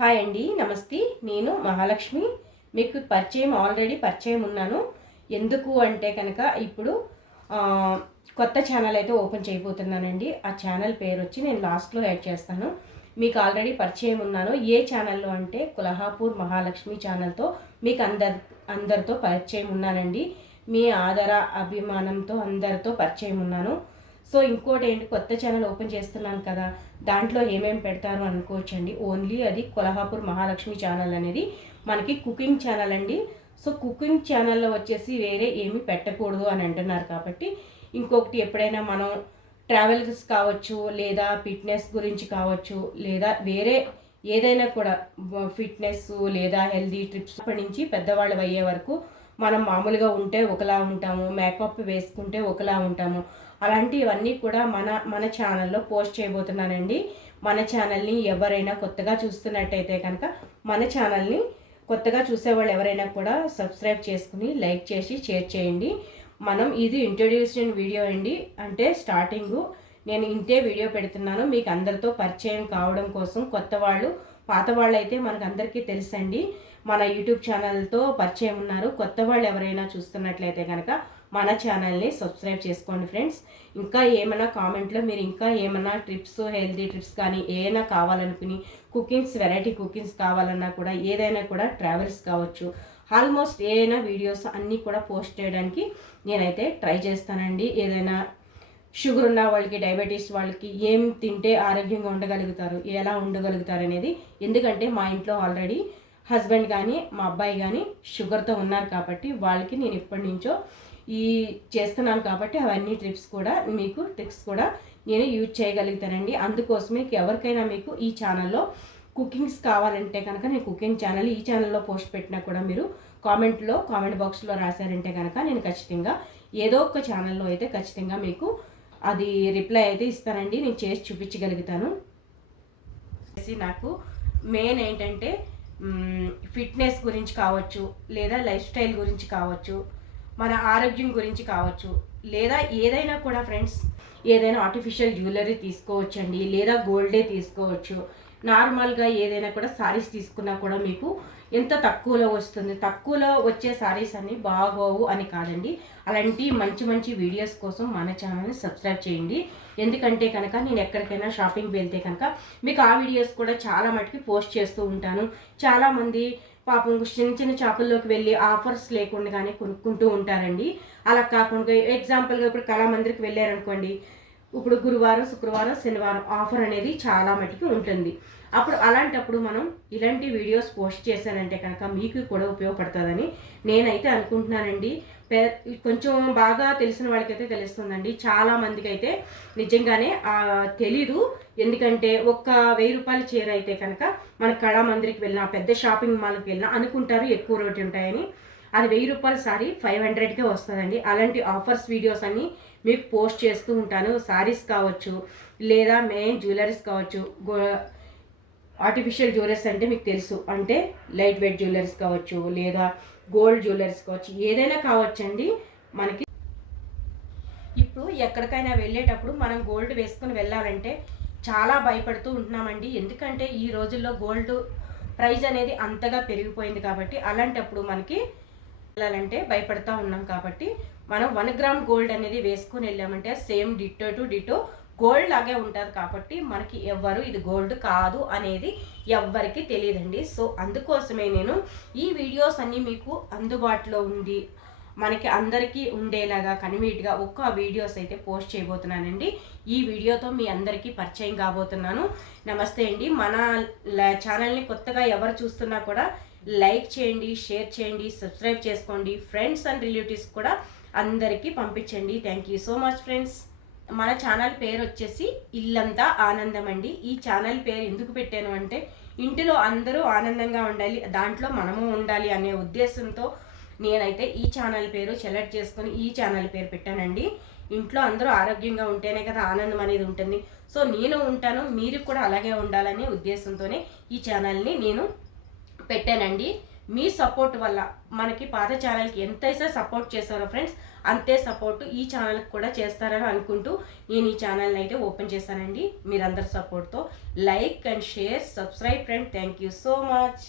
Hi అండి, నమస్తే. నేను మహాలక్ష్మి. మీకు ఆల్రెడీ పరిచయం ఉన్నాను. ఎందుకు అంటే కనుక ఇప్పుడు కొత్త ఛానల్ అయితే ఓపెన్ చేయబోతున్నానండి. ఆ ఛానల్ పేరు వచ్చి నేను లాస్ట్లో యాడ్ చేస్తాను. మీకు ఆల్రెడీ పరిచయం ఉన్నాను. ఏ ఛానల్లో అంటే కొల్హాపూర్ మహాలక్ష్మి ఛానల్తో మీకు అందరితో పరిచయం ఉన్నానండి. మీ ఆదర అభిమానంతో అందరితో పరిచయం ఉన్నాను. సో ఇంకోటి ఏంటి, కొత్త ఛానల్ ఓపెన్ చేస్తున్నాను కదా, దాంట్లో ఏమేమి పెడతారు అనుకోవచ్చండి. ఓన్లీ అది కొల్హాపూర్ మహాలక్ష్మి ఛానల్ అనేది మనకి కుకింగ్ ఛానల్ అండి. సో కుకింగ్ ఛానల్లో వచ్చేసి వేరే ఏమి పెట్టకూడదు అని అంటున్నారు కాబట్టి, ఇంకొకటి ఎప్పుడైనా మనం ట్రావెల్స్ కావచ్చు, లేదా ఫిట్నెస్ గురించి కావచ్చు, లేదా వేరే ఏదైనా కూడా ఫిట్నెస్ లేదా హెల్దీ ట్రిప్స్ అప్పటి నుంచి పెద్దవాళ్ళు అయ్యే వరకు మనం మామూలుగా ఉంటే ఒకలా ఉంటాము, మేకప్ వేసుకుంటే ఒకలా ఉంటాము. అలాంటివన్నీ కూడా మన ఛానల్లో పోస్ట్ చేయబోతున్నానండి. మన ఛానల్ని ఎవరైనా కొత్తగా చూస్తున్నట్టయితే కనుక మన ఛానల్ని కొత్తగా చూసేవాళ్ళు ఎవరైనా కూడా సబ్స్క్రైబ్ చేసుకుని లైక్ చేసి షేర్ చేయండి. ఇది ఇంట్రొడ్యూషన్ వీడియో అండి. అంటే స్టార్టింగు నేను ఇంతే వీడియో పెడుతున్నాను మీకు అందరితో పరిచయం కావడం కోసం. కొత్త వాళ్ళు పాత వాళ్ళు అయితే మనకు అందరికీ తెలుసండి, మన యూట్యూబ్ ఛానల్తో పరిచయం ఉన్నారు. కొత్త వాళ్ళు ఎవరైనా చూస్తున్నట్లయితే కనుక మన ఛానల్ని సబ్స్క్రైబ్ చేసుకోండి ఫ్రెండ్స్. ఇంకా ఏమైనా కామెంట్లో మీరు ఇంకా ఏమైనా ట్రిప్స్, హెల్తీ ట్రిప్స్ కానీ ఏమైనా కావాలనుకుని వెరైటీ కుకింగ్స్ కావాలన్నా కూడా, ఏదైనా కూడా ట్రావెల్స్ కావచ్చు, ఆల్మోస్ట్ ఏదైనా వీడియోస్ అన్నీ కూడా పోస్ట్ చేయడానికి నేనైతే ట్రై చేస్తానండి. ఏదైనా షుగర్ ఉన్న వాళ్ళకి, డయాబెటీస్ వాళ్ళకి ఏం తింటే ఆరోగ్యంగా ఉండగలుగుతారు, ఎలా ఉండగలుగుతారు అనేది. ఎందుకంటే మా ఇంట్లో ఆల్రెడీ హస్బెండ్ కానీ మా అబ్బాయి కానీ షుగర్తో ఉన్నారు కాబట్టి వాళ్ళకి నేను ఇప్పటి నుంచో చేస్తున్నాను కాబట్టి అవన్నీ ట్రిక్స్ కూడా నేను యూజ్ చేయగలుగుతానండి. అందుకోసమే ఎవరికైనా మీకు ఈ ఛానల్లో కుకింగ్స్ కావాలంటే కనుక నేను కుకింగ్ ఛానల్ ఈ ఛానల్లో పోస్ట్ పెట్టినా కూడా మీరు కామెంట్ బాక్స్లో రాశారంటే కనుక నేను ఖచ్చితంగా ఏదో ఒక ఛానల్లో అయితే ఖచ్చితంగా మీకు అది రిప్లై అయితే ఇస్తానండి. నేను చేసి చూపించగలుగుతాను. నాకు మెయిన్ ఏంటంటే ఫిట్నెస్ గురించి కావచ్చు, లేదా లైఫ్ స్టైల్ గురించి కావచ్చు, మన ఆరోగ్యం గురించి కావచ్చు, లేదా ఏదైనా కూడా ఫ్రెండ్స్, ఏదైనా ఆర్టిఫిషియల్ జ్యువెలరీ తీసుకోవచ్చండి, లేదా గోల్డే తీసుకోవచ్చు. నార్మల్గా ఏదైనా కూడా సారీస్ తీసుకున్నా కూడా మీకు ఎంత తక్కువలో వస్తుంది, తక్కువలో వచ్చే సారీస్ అన్ని బాగోవు అని కాదండి. అలాంటి మంచి మంచి వీడియోస్ కోసం మన ఛానల్ని సబ్స్క్రైబ్ చేయండి. ఎందుకంటే కనుక నేను ఎక్కడికైనా షాపింగ్ వెళ్తే కనుక మీకు ఆ వీడియోస్ కూడా చాలా మటుకి పోస్ట్ చేస్తూ ఉంటాను. చాలామంది పాపం చిన్న చిన్న షాపుల్లోకి వెళ్ళి ఆఫర్స్ లేకుండా కానీ కొనుక్కుంటూ ఉంటారండి. అలా కాకుండా ఎగ్జాంపుల్గా ఇప్పుడు కళామందిరికి వెళ్ళారనుకోండి, ఇప్పుడు గురువారం, శుక్రవారం, శనివారం ఆఫర్ అనేది చాలా మటుకు ఉంటుంది. అలాంటప్పుడు మనం ఇలాంటి వీడియోస్ పోస్ట్ చేశానంటే కనుక మీకు కూడా ఉపయోగపడుతుందని నేనైతే అనుకుంటున్నానండి. కొంచెం బాగా తెలిసిన వాళ్ళకైతే తెలుస్తుందండి. చాలా మందికి అయితే నిజంగానే తెలీదు. ఎందుకంటే ఒక్క 1000 రూపాయల చీర అయితే కనుక మన కళామందిరికి వెళ్ళినా, పెద్ద షాపింగ్ మాల్కి వెళ్ళినా అనుకుంటారు ఎక్కువ రేటు ఉంటాయని. అది 1000 రూపాయల సారీ 500కే వస్తుందండి. అలాంటి ఆఫర్స్ వీడియోస్ అన్నీ మీకు పోస్ట్ చేస్తూ ఉంటాను. సారీస్ కావచ్చు, లేదా మెయిన్ జ్యువెలరీస్ కావచ్చు. ఆర్టిఫిషియల్ జ్యువెలరీస్ అంటే మీకు తెలుసు, అంటే లైట్ వెయిట్ జ్యువెలరీస్ కావచ్చు, లేదా గోల్డ్ జ్యువెలరీస్ కావచ్చు, ఏదైనా కావచ్చండి. మనకి ఇప్పుడు ఎక్కడికైనా వెళ్ళేటప్పుడు మనం గోల్డ్ వేసుకొని వెళ్ళాలంటే చాలా భయపడుతూ ఉంటున్నామండి. ఎందుకంటే ఈ రోజుల్లో గోల్డ్ ప్రైస్ అనేది అంతగా పెరిగిపోయింది కాబట్టి, అలాంటప్పుడు మనకి వెళ్ళాలంటే భయపడుతూ ఉన్నాం. కాబట్టి మనం 1 గ్రామ్ గోల్డ్ అనేది వేసుకొని వెళ్ళామంటే same ditto to ditto gold లాగే ఉంటుంది. కాబట్టి మనకి ఇది గోల్డ్ కాదు అనేది ఎవ్వరికి తెలియదండి. సో అందుకోసమే నేను ఈ వీడియోస్ అన్నీ మీకు అందుబాటులో ఉంది, మనకి అందరికీ ఉండేలాగా కన్వీట్గా ఒక్క వీడియోస్ అయితే పోస్ట్ చేయబోతున్నానండి. ఈ వీడియోతో మీ అందరికీ పరిచయం కాబోతున్నాను. నమస్తే అండి. మన ఛానల్ని కొత్తగా ఎవరు చూస్తున్నా కూడా లైక్ చేయండి, షేర్ చేయండి, సబ్స్క్రైబ్ చేసుకోండి. ఫ్రెండ్స్ అండ్ రిలేటివ్స్ కూడా అందరికీ పంపించండి. Thank you so much friends. మన ఛానల్ పేరు వచ్చేసి ఇల్లంతా ఆనందం అండి. ఈ ఛానల్ పేరు ఎందుకు పెట్టాను అంటే, ఇంటిలో అందరూ ఆనందంగా ఉండాలి, దాంట్లో మనము ఉండాలి అనే ఉద్దేశంతో నేనైతే ఈ ఛానల్ పేరు సెలెక్ట్ చేసుకొని ఈ ఛానల్ పేరు పెట్టానండి. ఇంట్లో అందరూ ఆరోగ్యంగా ఉంటేనే కదా ఆనందం అనేది ఉంటుంది. సో నేను ఉంటాను, మీరు కూడా అలాగే ఉండాలనే ఉద్దేశంతోనే ఈ ఛానల్ని నేను పెట్టానండి. మీ సపోర్ట్ వల్ల మనకి పాత ఛానల్కి ఎంతైతే సపోర్ట్ చేస్తారో ఫ్రెండ్స్ అంతే సపోర్ట్ ఈ ఛానల్కి కూడా చేస్తారని అనుకుంటూ నేను ఈ ఛానల్ని అయితే ఓపెన్ చేశానండి. మీరందరి సపోర్ట్తో like and share subscribe friend. Thank you so much.